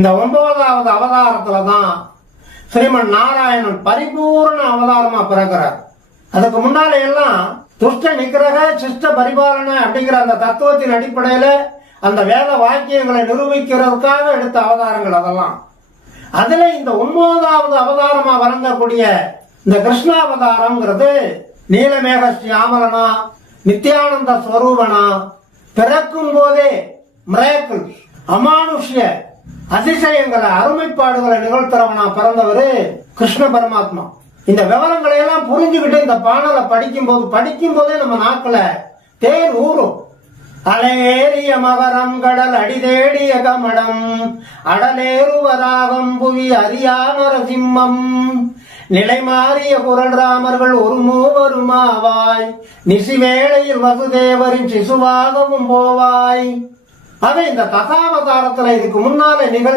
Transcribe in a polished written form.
இந்த 9வது அவதாரத்துலதான் ஸ்ரீமன் நாராயணன் பரிபூர்ண அவதாரமா பிறக்கிறார். அதுக்கு முன்னால எல்லாம் துஷ்ட நிகிரக சிஷ்ட பரிபாலன அப்படிங்கிற அந்த தத்துவத்தின் அடிப்படையில அந்த வேத வாக்கியங்களை நிரூபிக்கிறதுக்காக எடுத்த அவதாரங்கள் அதெல்லாம். அதுல இந்த 9வது அவதாரமா வழங்கக்கூடிய இந்த கிருஷ்ணாவதாரம்ங்கிறது நீலமேக சியாமலனா நித்யானந்த ஸ்வரூபனா பிறக்கும் போதே மிராக்கிள் அமானுஷ்ய அதிசயங்களை அருமைப்பாடுகளை நிகழ்த்துறவனா பிறந்தவரு கிருஷ்ண பரமாத்மா. இந்த விவரங்களை எல்லாம் புரிஞ்சுக்கிட்டு இந்த பாடலை படிக்கும் போதே நம்ம நாக்குல தேன் ஊறும். அலையேறிய மகரம் கடல் அடிதேடிய கமடம் அடலேறுவராகம் புவி அறியா நரசிம்மம் நிலை மாறிய குரல் ராமர்கள் ஒரு மூவருமாவாய் நிசிவேளையில் வசுதேவரின் சிசுவாகவும் போவாய். அதை இந்த தசாவதாரத்துல இதுக்கு முன்னால நிகழ்ச்சி